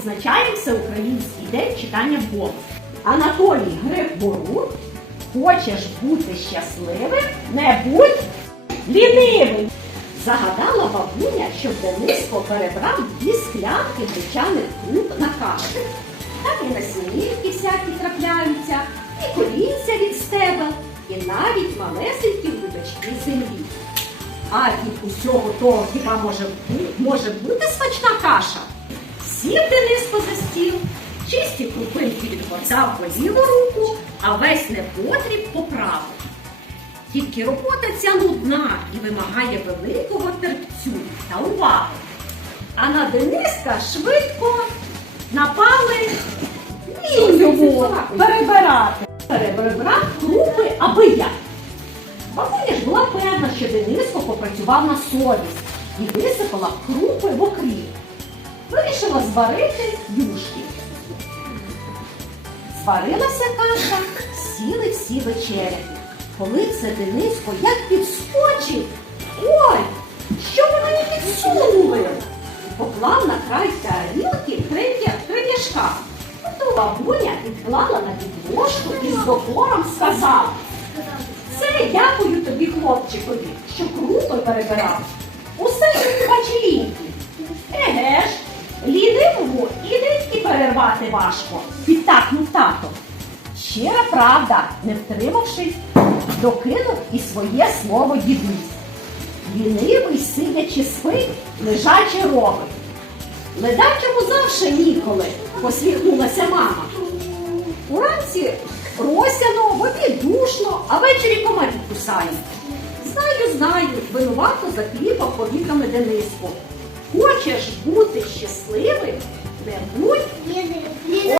відзначаємо всеукраїнський день читання вголос. Анатолій Григорук, хочеш бути щасливим, не будь лінивим. Загадала бабуня, щоб Дениско перебрав дві склянки гречаних круп на каші. Там і насінинки всякі трапляються, і колінця від стебел, і навіть малесенькі грудочки землі. А від усього того хіба може, може бути смачна каша? Сів Дениско за стіл, чисті крупинки відгортав по ліву руку, а весь непотріб по праву. Тільки робота ця нудна і вимагає великого терпцю та уваги. А на Дениска швидко напали лінь перебирати. Перебрав крупи аби як. Бабуня ж була певна, що Дениско попрацював на совість і висипала крупи в окріп. Вирішила зварити юшки. Зварилася каша, сіли всі вечеряти. Коли це Дениско як підскочив, ой, що ви мені підсунули? Поклав на край тарілки крильяшка. То бабуня відклала на підложку і з докором сказала. Це дякую тобі, хлопчикові, що крупи перебирав. Усе ж перервати важко, підтакнув тато. Щира правда, не втримавшись, докинув і своє слово дідусь. Лінивий сидячи спить, лежачи робить. Ледачому завше ніколи, посміхнулася мама. Уранці росяно, в обід душно, а ввечері комарі кусають. Знаю, знаю, винувато закліпав повіками Дениску. Хочеш бути щасливим, แบบอุ้ย